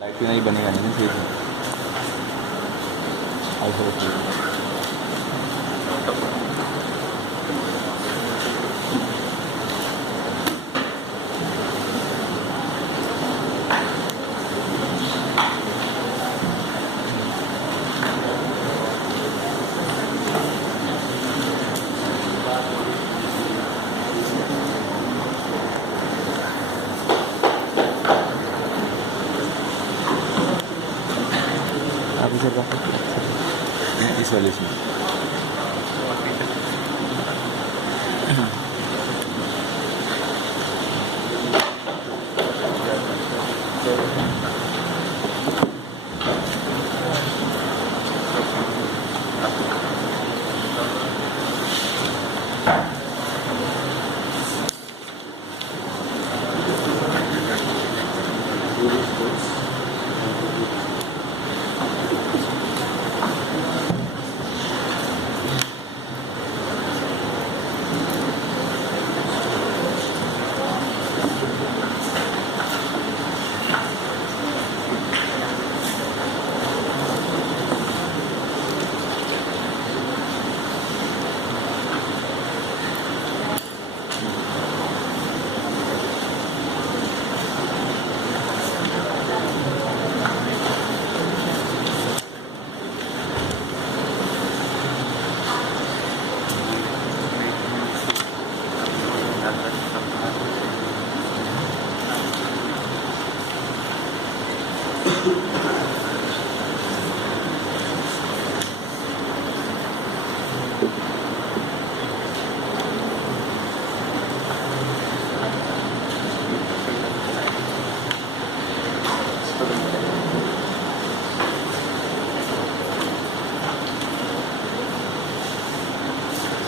Light नहीं बनेगा नहीं सही से इस वाले से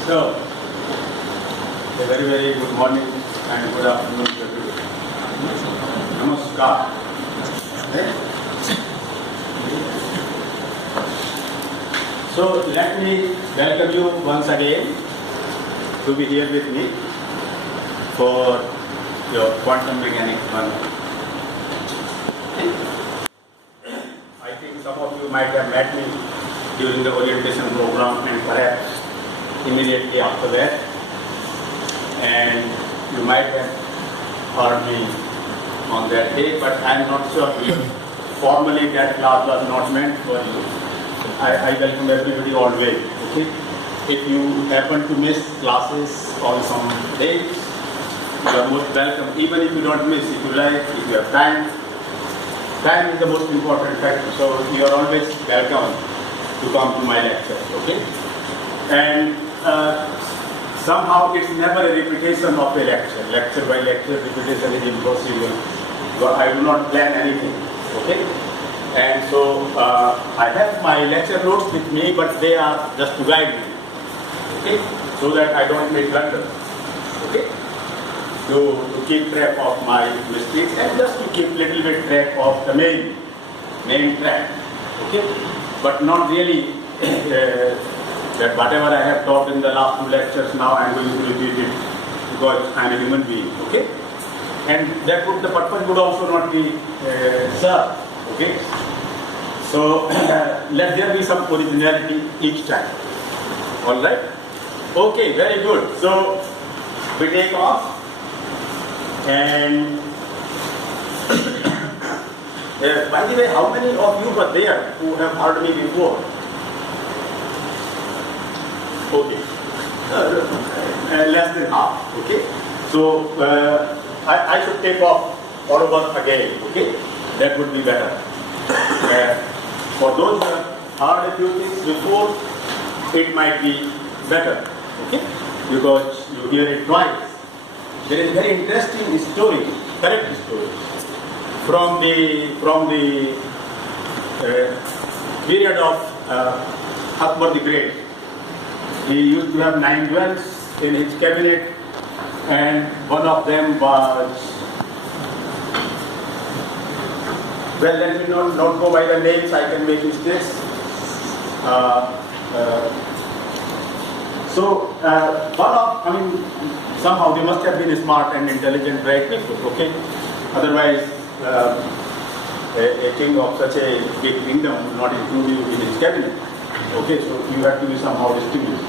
So, a very good morning and good afternoon to everybody. Namaskar. Okay? So, let me welcome you once again to be here with me for your quantum mechanics 1. I think some of you might have met me during the orientation program and perhaps immediately after that, and you might have heard me on that day, but I am not sure because formally that class was not meant for you. I welcome everybody always. Okay? If you happen to miss classes on some days, you are most welcome. Even if you don't miss, if you like, if you have time is the most important factor. So you are always welcome to come to my lecture. Okay? And somehow it's never a repetition of a lecture. Lecture by lecture, repetition is impossible. I do not plan anything. Okay? And so I have my lecture notes with me, but they are just to guide me. Okay? So that I don't make blunders. Okay? To keep track of my mistakes and just to keep little bit track of the main track. Okay? But not really that whatever I have taught in the last 2 lectures now I am going to repeat it because I am a human being, okay? And the purpose would also not be served, okay? So let there be some originality each time, alright? Okay, very good. So we take off and by the way, how many of you were there who have heard me before? Okay, less than half, okay? So, I should take off all over again, okay? That would be better. For those who have heard a few things before, it might be better, okay? Because you hear it twice. There is a very interesting story, correct story, from the period of Akbar the Great. He used to have 9 wells in his cabinet, and one of them was, well, let me not go by the names, I can make mistakes. Somehow they must have been smart and intelligent, bright people, okay? Otherwise, a king of such a big kingdom will not include you in his cabinet. Okay, so you have to be somehow distinguished.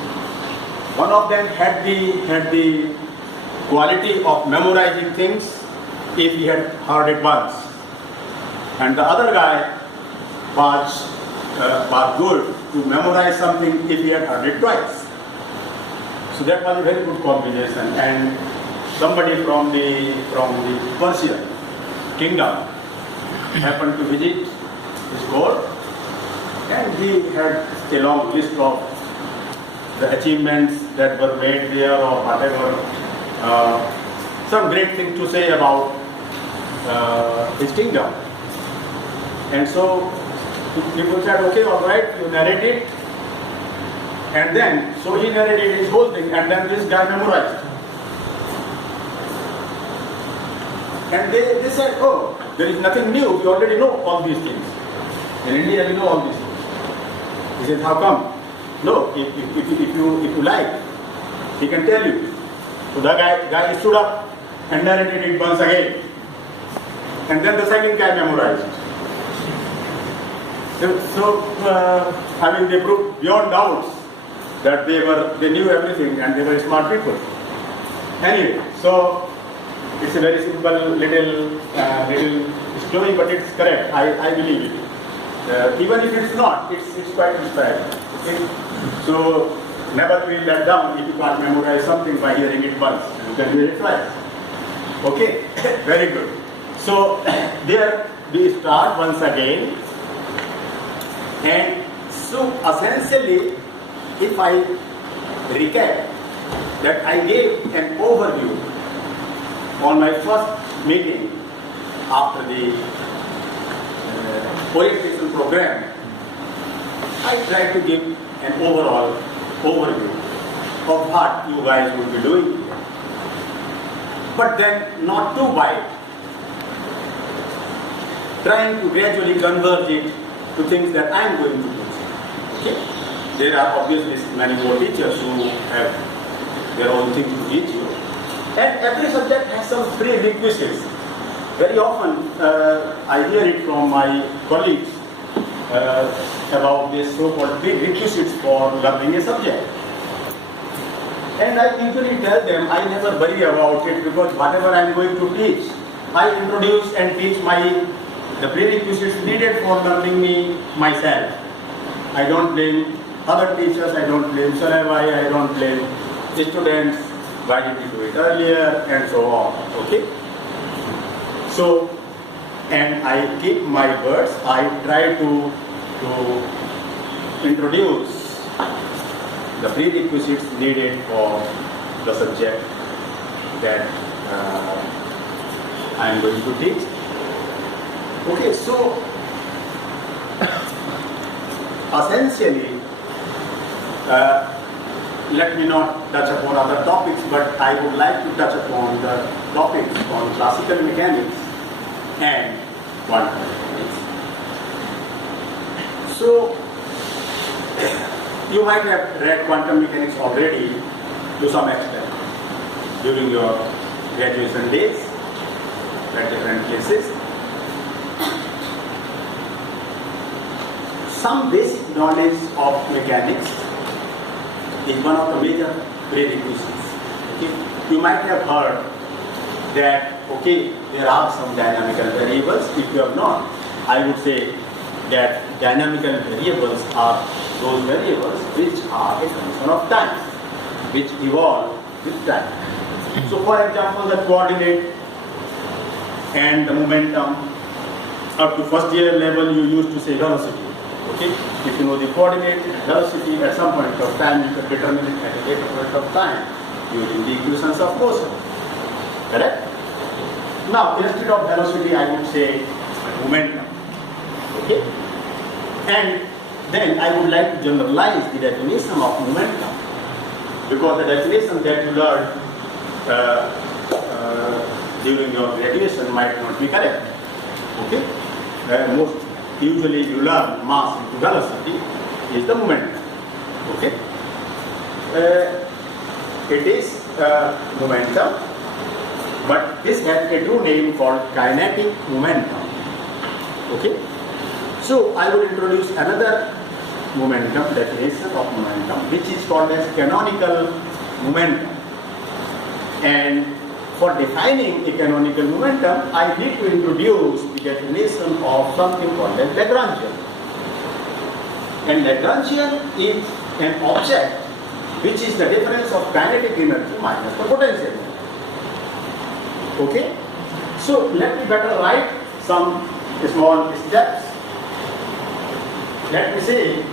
One of them had the quality of memorizing things if he had heard it once, and the other guy was good to memorize something if he had heard it twice. So that was a very good combination. And somebody from the Persian kingdom happened to visit his court, and he had a long list of the achievements that were made there or whatever, some great thing to say about his kingdom. And so people said, okay, all right, you narrate it. And then, so he narrated his whole thing, and then this guy memorized. And they said, oh, there is nothing new, we already know all these things. In India, we know all these things. He said, how come? No, if you like, he can tell you. So the guy stood up and narrated it once again. And then the second guy memorized. So they proved beyond doubts that they knew everything and they were smart people. Anyway, so it's a very simple little story, but it's correct. I believe it. Even if it's not, it's quite inspiring. Okay? So never feel let down if you can't memorize something by hearing it once. You can hear it twice. Okay, very good. So there we start once again. And so essentially, if I recap that I gave an overview on my first meeting after the orientation program, I tried to give an overall overview of what you guys would be doing here. But then not too wide, trying to gradually convert it to things that I am going to teach. Okay? There are obviously many more teachers who have their own thing to teach you. And every subject has some prerequisites. Very often I hear it from my colleagues about this so-called prerequisites for learning a subject. And I usually tell them I never worry about it because whatever I am going to teach, I introduce and teach the prerequisites needed for learning me myself. I don't blame other teachers, I don't blame syllabi, I don't blame students, why did you do it earlier, and so on. Okay? So, and I keep my words, I try to introduce the prerequisites needed for the subject that I am going to teach. Okay, so essentially, let me not touch upon other topics, but I would like to touch upon the topics on classical mechanics and quantum mechanics. So, you might have read quantum mechanics already to some extent during your graduation days at different places. Some basic knowledge of mechanics is one of the major prerequisites. Okay? You might have heard that, okay, there are some dynamical variables. If you have not, I would say that dynamical variables are those variables which are a function of time, which evolve with time. So for example, the coordinate and the momentum, up to first year level you used to say velocity. Okay? If you know the coordinate and velocity, at some point of time you can determine it at a later point of time using the equations of motion. Correct? Now, instead of velocity, I would say momentum. Okay? And then I would like to generalize the definition of momentum, because the definition that you learned during your graduation might not be correct. Okay? Most usually you learn mass into velocity is the momentum. Okay? It is momentum, but this has a true name called kinetic momentum. Okay? So I will introduce another momentum, definition of momentum, which is called as canonical momentum. And for defining a canonical momentum, I need to introduce the definition of something called as Lagrangian. And Lagrangian is an object which is the difference of kinetic energy minus the potential energy. Okay? So let me better write some small steps. Let me say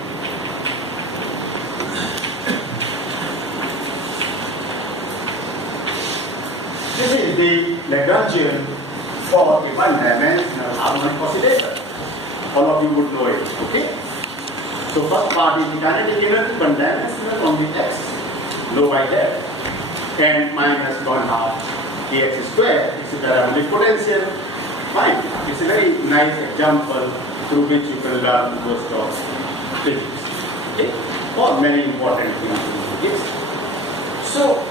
this is the Lagrangian for a one-dimensional harmonic oscillator. All of you would know it. Okay? So first part is the kinetic energy, one-dimensional on the x, low by there, and minus 1/2 kx square is the parabolic potential. Fine. It's a very nice example through which you can learn most of physics. Okay? Or many important things in physics. So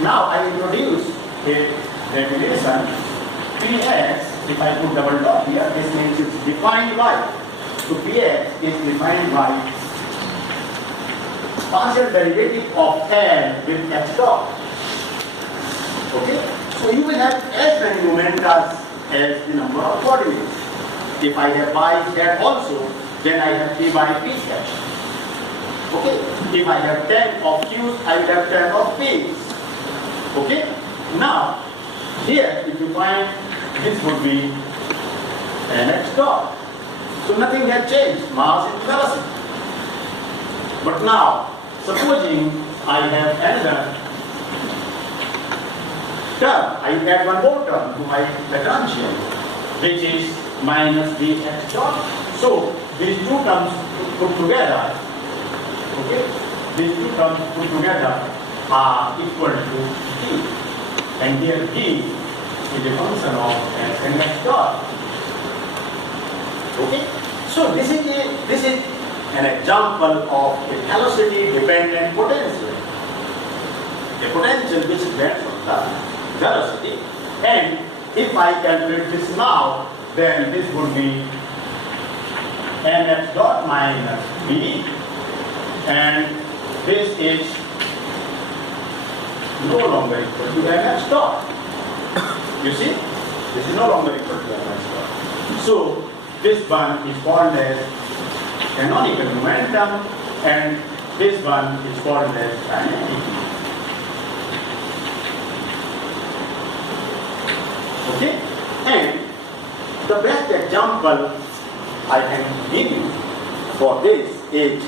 now I introduce a definition. Px, if I put double dot here, this means it's defined by. So Px is defined by partial derivative of L with x dot. Okay? So you will have as many momentas as the number of coordinates. If I have y z also, then I have p by p dash. Okay? If I have 10 of q's, I will have 10 of p's. Okay? Now, here if you find this would be an x dot. So nothing has changed, mass is velocity. But now, supposing I have another term, I add one more term to my Lagrangian, which is minus dx dot. So these two terms put together, okay, these two terms put together are equal to d. And here d is a function of x and x dot. Okay? So this is an example of a velocity dependent potential. A potential which depends on the velocity. And if I calculate this now, then this would be mx dot minus b, and this is no longer equal to mx dot. You see? This is no longer equal to mx dot. So this one is called as canonical momentum, and this one is called as kinetic. Okay? And the best example I can give you for this is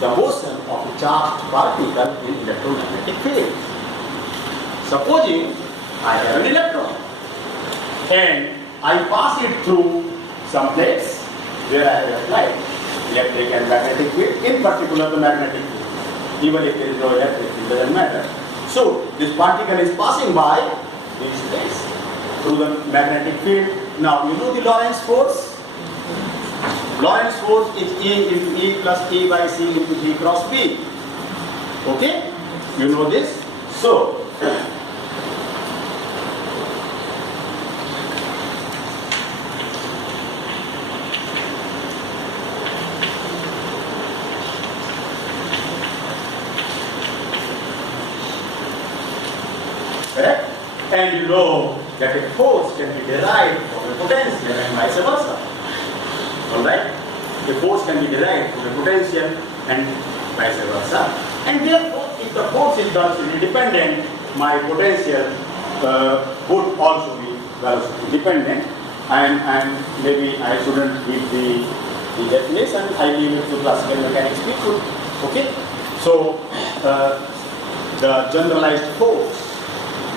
the motion of a charged particle in electromagnetic field. Supposing I have an electron and I pass it through some place where I have applied electric and magnetic field, in particular the magnetic field. Even if there is no electric, it doesn't matter. So this particle is passing by this place through the magnetic field. Now you know the Lorentz force? Lorentz force is E into E plus E by C into G cross B. Okay? You know this? So correct? And you know that a force can be derived from a potential and vice versa. Alright? A force can be derived from a potential and vice versa. And therefore, if the force is velocity dependent, my potential would also be velocity dependent. And maybe I shouldn't give the definition, I leave it to classical mechanics people. Okay? So, the generalized force,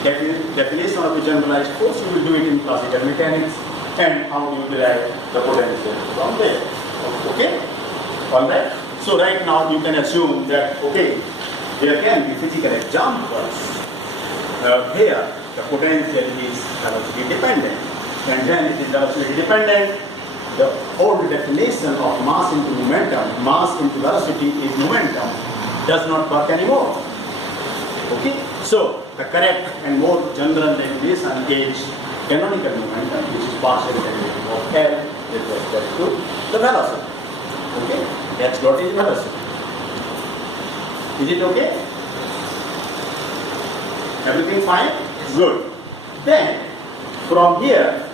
definition of a generalized force, you will do it in classical mechanics, and how do you derive the potential from there. Okay? Alright? So right now you can assume that, okay, there can be physical examples here the potential is velocity dependent, and then it is velocity dependent. The old definition of mass into momentum, mass into velocity is momentum, does not work anymore. Okay? So the correct and more general definition is canonical momentum, which is partial derivative of L with respect to the velocity. Okay? H dot is velocity. Is it okay? Everything fine? Good. Then from here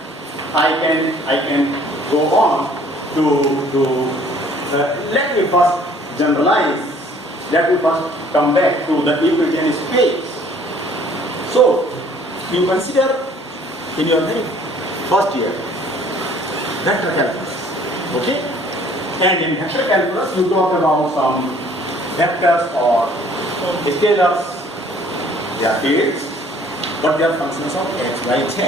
I can go on to let me first generalize. Let me first come back to the Euclidean space. So you consider in your very first year vector calculus. Okay? And in vector calculus you talk about some vectors or scalars. They are fields, but they are functions of x, y, z.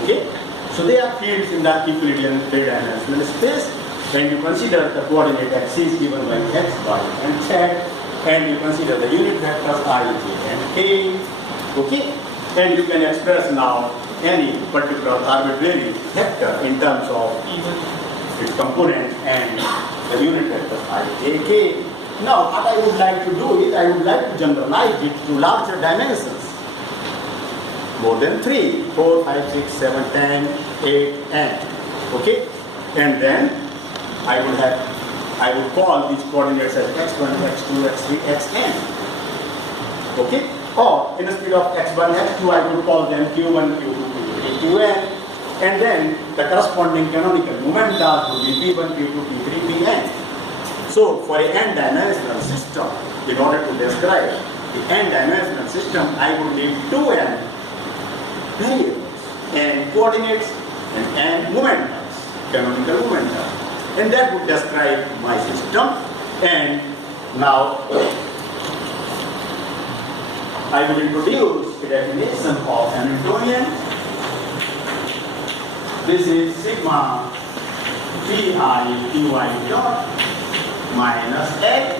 Okay? So they are fields in the Euclidean three-dimensional space, and you consider the coordinate axes given by x, y, and z, and you consider the unit vectors I, j, and k. Okay? And you can express now any particular arbitrary vector in terms of its component and the unit vectors I, j, k. Now, what I would like to do is, I would like to generalize it to larger dimensions. More than 3, 4, 5, 6, 7, 10, 8, n. Okay? And then I would call these coordinates as x1, x2, x3, xn. Okay? Or instead of x1, x2, I would call them q1, q2, q3, qn. And then the corresponding canonical momenta would be p1, p2, p3, pn. So for a n-dimensional system, in order to describe the n-dimensional system, I would need 2n variables, n coordinates and n momentas, canonical momenta. And that would describe my system. And now I will introduce a definition of Hamiltonian. This is sigma pi qy dot minus x.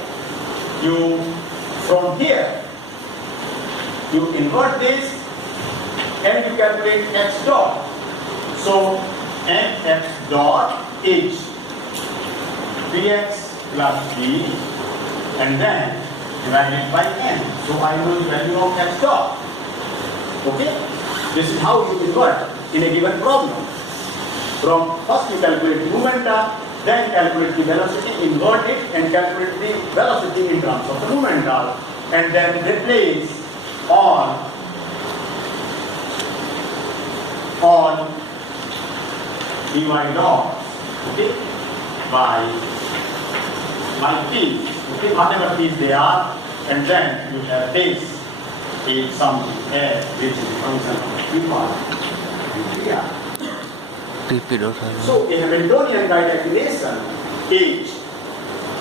You, from here, you invert this and you calculate x dot. So x dot is px plus b and then divided by n. So I know the value of x dot. Okay? This is how you invert in a given problem. From first you calculate momenta, then calculate the velocity, invert it, and calculate the velocity in terms of the momenta, and then replace all dy dot, okay, by p, okay, whatever p's they are, and then you have this is something f, which is a function of p and dr. So a Hamiltonian by definition is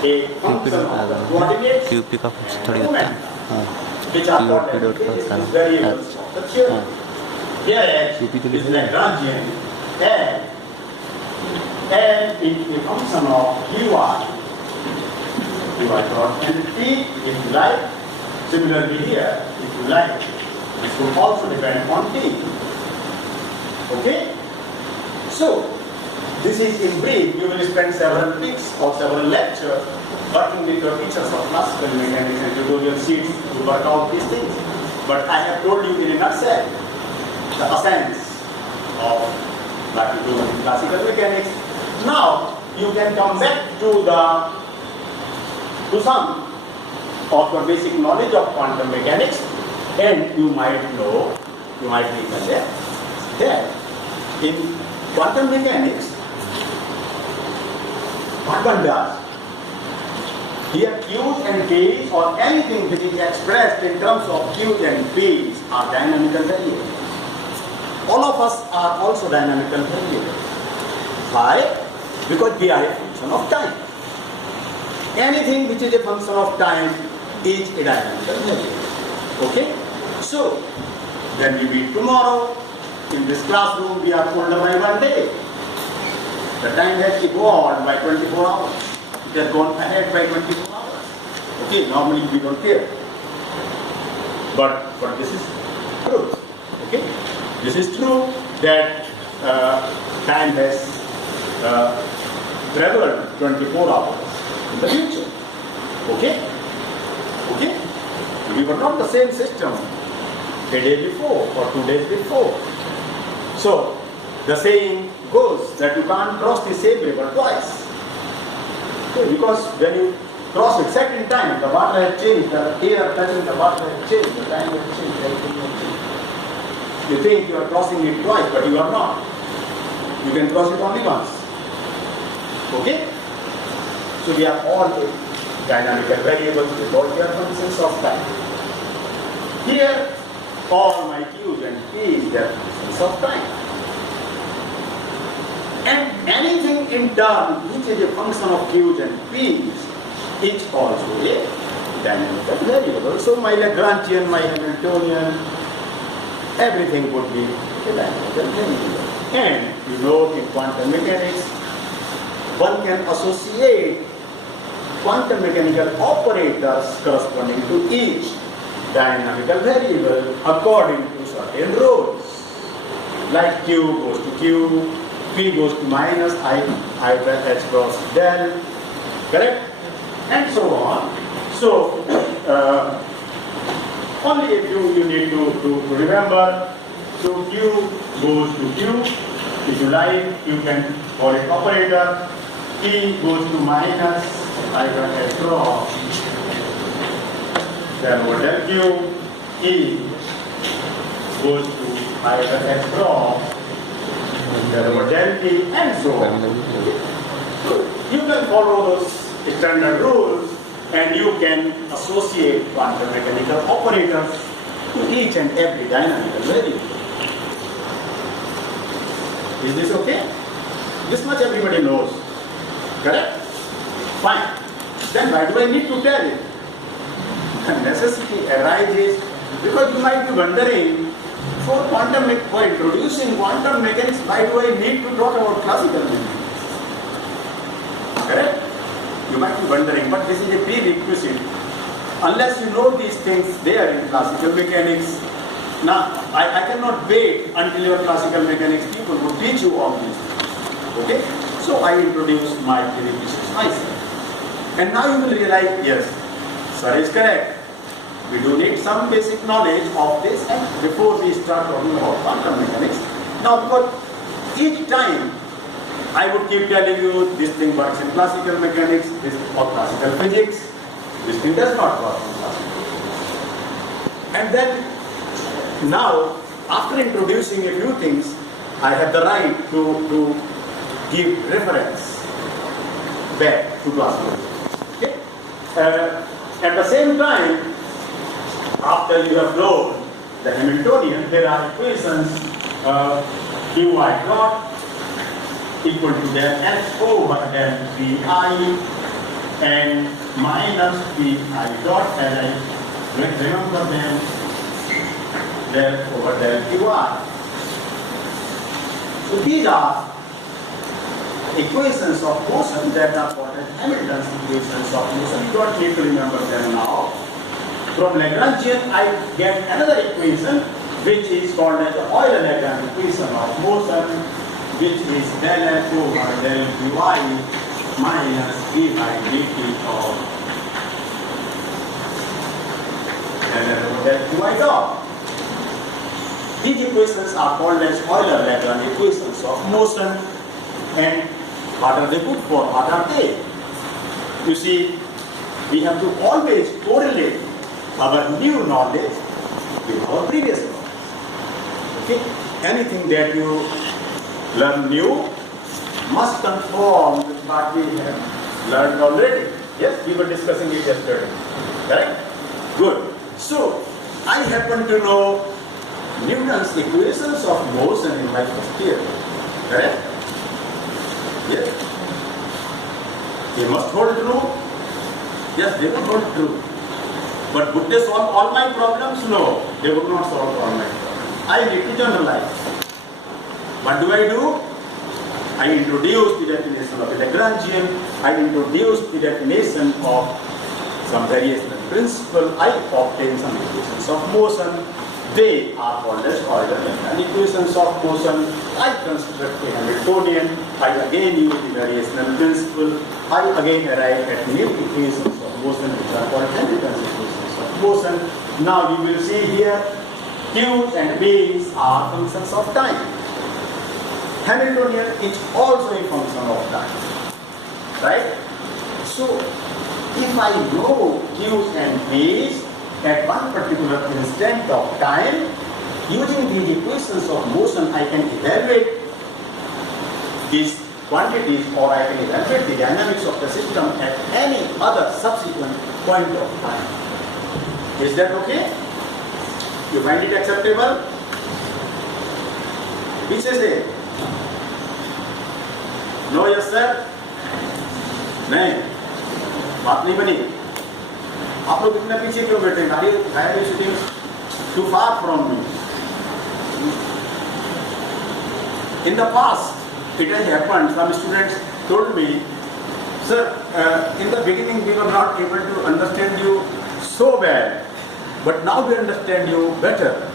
a function of the coordinates and momenta, which are called as variables of the theory. Here x is Lagrangian, and is a function of dy dot and t if you like. Similarly here, if you like, this will also depend on t. Okay? So, this is in brief. You will spend several weeks or several lectures working with your teachers of classical mechanics and tutorial sheets to work out these things. But I have told you in a nutshell the essence of what you do in classical mechanics. Now, you can come back to some of your basic knowledge of quantum mechanics, and you might know, you might recollect that in quantum mechanics, what one does, here q's and p's or anything which is expressed in terms of q's and p's are dynamical variables. All of us are also dynamical variables. Why? Because we are a function of time. Anything which is a function of time is a dynamical variable. Okay? So, then we meet tomorrow. In this classroom, we are older by 1 day. The time has evolved by 24 hours. It has gone ahead by 24 hours. Okay, normally we don't care. But this is truth. Okay? This is true that time has traveled 24 hours in the future. Okay? Okay? We were not the same system a day before or 2 days before. So, the saying goes that you can't cross the same river twice. Okay, because when you cross it second time, the water has changed, the air touching the water has changed, the time has changed, everything has changed. You think you are crossing it twice, but you are not. You can cross it only once. Okay? So we are all dynamical variables with all their functions of time. Here, all my q's and p's, their functions of time. And anything in turn, which is a function of q's and p's, is also a dynamical variable. So my Lagrangian, my Hamiltonian, everything would be a dynamical variable. And you know, in quantum mechanics, one can associate quantum mechanical operators corresponding to each dynamical variable according to certain rules. Like Q goes to Q, P goes to minus I H cross del, correct? And so on. So, only a few you need to remember. So Q goes to Q. If you like, you can call it operator. P goes to minus I H cross del over del Q. E goes to I H cross del over del T, and so on. You can follow those standard rules and you can associate quantum mechanical operators to each and every dynamical variable. Is this okay? This much everybody knows. Correct? Fine. Then why do I need to tell it? The necessity arises because you might be wondering, for introducing quantum mechanics, why do I need to talk about classical mechanics? Correct? You might be wondering, but this is a prerequisite. Unless you know these things there in classical mechanics, now I cannot wait until your classical mechanics people will teach you all these things. Okay? So I introduce my prerequisites myself. And now you will realize, yes, sir is correct. We do need some basic knowledge of this and before we start talking about quantum mechanics. Now, because each time I would keep telling you this thing works in classical mechanics, this or classical physics, this thing does not work in classical physics. And then now, after introducing a few things, I have the right to give reference back to classical physics. Okay? At the same time, after you have known the Hamiltonian, there are equations qi dot equal to del h over del pi and minus pi dot, and I remember them, del over del qi. So these are equations of motion that are called as Hamilton's equations of motion. You don't need to remember them now. From Lagrangian, I get another equation which is called as the Euler-Lagrange equation of motion, which is del f over del qi minus v by dt of del f over del qi dot. These equations are called as Euler-Lagrange equations of motion. And what are they good for? What are they? You see, we have to always correlate our new knowledge with our previous knowledge. Okay? Anything that you learn new must conform with what we have learned already. Yes, we were discussing it yesterday. Correct? Good. So, I happen to know Newton's equations of motion in my first year. Correct? Yes. They must hold true. Yes, they will hold true. But would they solve all my problems? No, they would not solve all my problems. I need to generalize. What do? I introduce the definition of the Lagrangian. I introduce the definition of some variational principle. I obtain some equations of motion. They are called as Euler-Lagrange equations of motion. I construct a Hamiltonian. I again use the variational principle. I again arrive at new equations of motion which are called Hamilton's equations of motion. Now you will see here, Q's and P's are functions of time. Hamiltonian is also a function of time, right? So if I know Q's and P's at one particular instant of time, using these equations of motion, I can evaluate these quantities, or I can evaluate the dynamics of the system at any other subsequent point of time. Is that okay? You find it acceptable? Which is it? No, yes sir? नहीं, बात नहीं बनी। आप लोग इतना पीछे क्यों बैठे? Why are you sitting too far from me? In the past, it has happened, some students told me, sir, in the beginning we were not able to understand you so well, but now we understand you better.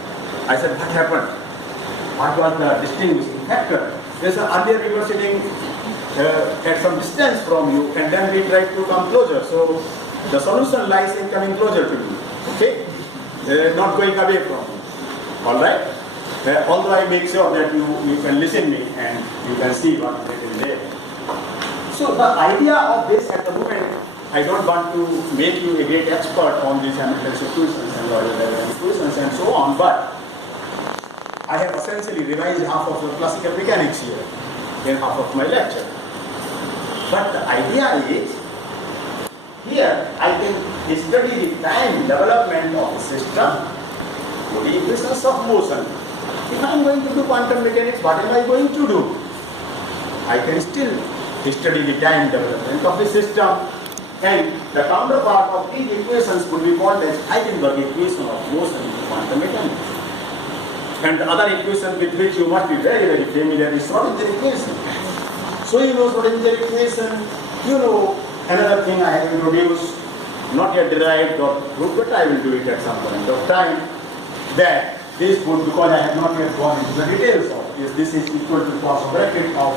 I said, what happened? What was the distinguishing factor? They said, earlier we were sitting at some distance from you, and then we tried to come closer. So the solution lies in coming closer to you, okay? Not going away from you, all right? Although I make sure that you can listen me and you can see what is written there. So the idea of this at the moment, I don't want to make you a great expert on these Hamilton's equations and Euler equations and so on, but I have essentially revised half of the classical mechanics here in half of my lecture. But the idea is, here I can study the time development of the system to the equations of motion. If I am going to do quantum mechanics, what am I going to do? I can still study the time development of the system, and the counterpart of these equations could be called as Heisenberg equation of motion in quantum mechanics. And the other equation with which you must be very, very familiar is Schrodinger equation. So you know Schrodinger equation, you know another thing I have introduced, not yet derived or proved, but I will do it at some point of time, that this would, because I have not yet gone into the details of this is equal to Poisson bracket of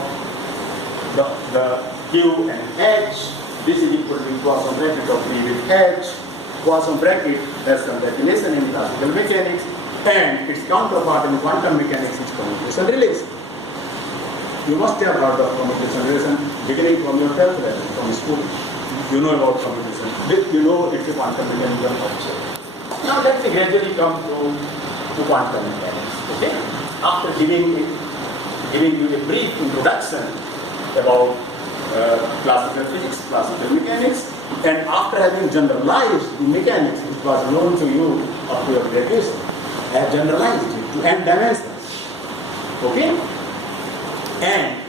the Q and H. This is equal to Poisson bracket of P with H. Poisson bracket has some definition in classical mechanics, and its counterpart in quantum mechanics is commutation relation. You must have heard of commutation relation beginning from your 12th level from school. You know about commutation. You know it's a quantum mechanical object. Now let me gradually come to quantum mechanics. Okay? After giving you a brief introduction about classical physics, classical mechanics, and after having generalized the mechanics which was known to you up to your graduation, I have generalized it to n dimensions. Okay? And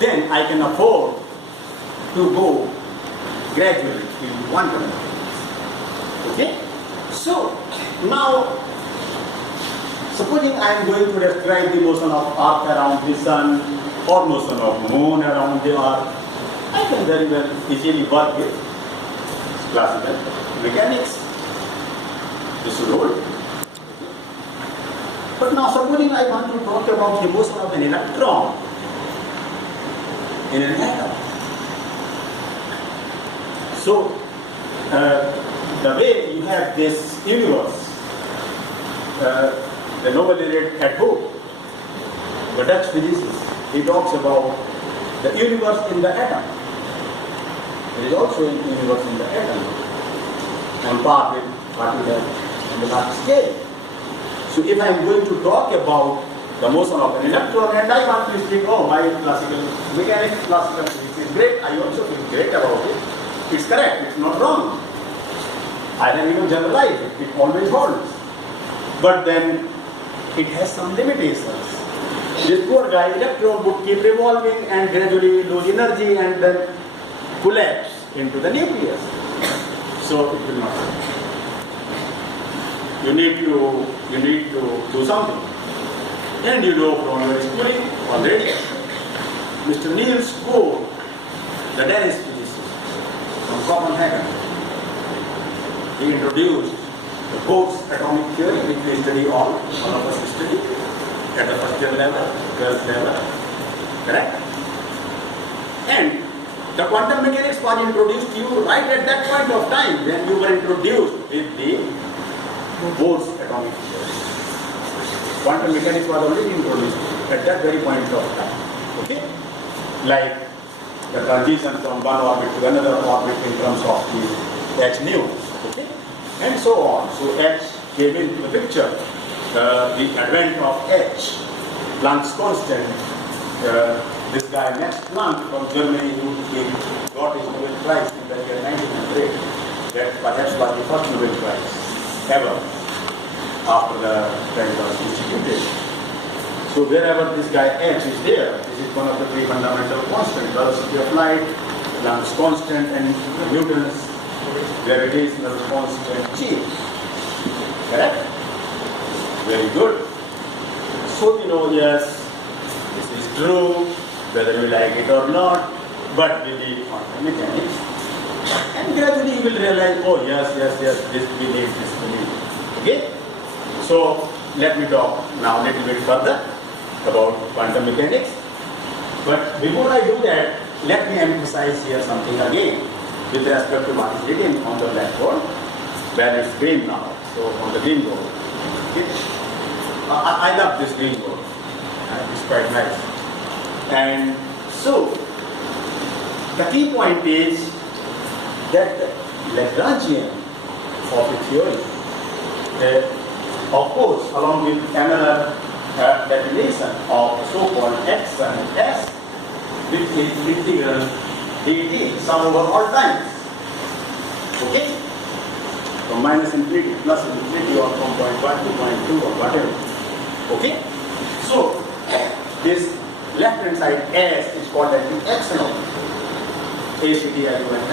then I can afford to go gradually in quantum mechanics. Okay? So, now, supposing I am going to describe the motion of Earth around the Sun or motion of Moon around the Earth, I can very well easily work with classical mechanics. This should hold. But now supposing I want to talk about the motion of an electron in an atom. So, the way you have this universe, the Nobel laureate at home, the Dutch physicist, he talks about the universe in the atom. There is also a universe in the atom, on par with what we have on the large scale. So if I am going to talk about the motion of an electron, and I want to speak, oh, my classical mechanics, classical physics is great, I also feel great about it. It's correct, it's not wrong. I can even generalize it, it always holds. But then it has some limitations. This poor guy, electron, would keep revolving and gradually lose energy and then collapse into the nucleus. So it will not work. You need to do something. And you know from your schooling already, Mr. Niels Bohr, the Danish physicist from Copenhagen, he introduced the Bohr's atomic theory, which we study all of us study at the first year level, 12th level, correct? And the quantum mechanics was introduced to you right at that point of time when you were introduced with the Bohr's atomic theory. Quantum mechanics was already introduced at that very point of time. Okay? Like the transition from one orbit to another orbit in terms of the h nu. Okay? And so on. So h came into the picture. The advent of h, Planck's constant, this guy Max Planck from Germany, who got his Nobel Prize in the year 1900, that perhaps was the first Nobel Prize ever after the prize was instituted. So wherever this guy h is there, this is one of the three fundamental constants: velocity of light, Planck's constant, and Newton's gravitational constant G. Correct? Very good. So we know, yes, this is true, whether you like it or not, but we need quantum mechanics. And gradually you will realize, oh yes, this we need. Okay? So let me talk now a little bit further about quantum mechanics. But before I do that, let me emphasize here something again with respect to what is written on the blackboard, where it's green now, so on the green board. Okay? I love this green board. It's quite nice. And so, the key point is that Lagrangian of the theory, of course, along with another definition of so-called x and s, which is integral dt, sum over all times. Okay? From minus infinity, plus infinity, or from point 1 to point 2 or whatever. Okay? So, this left hand side s is called as the x naught. A C D I O N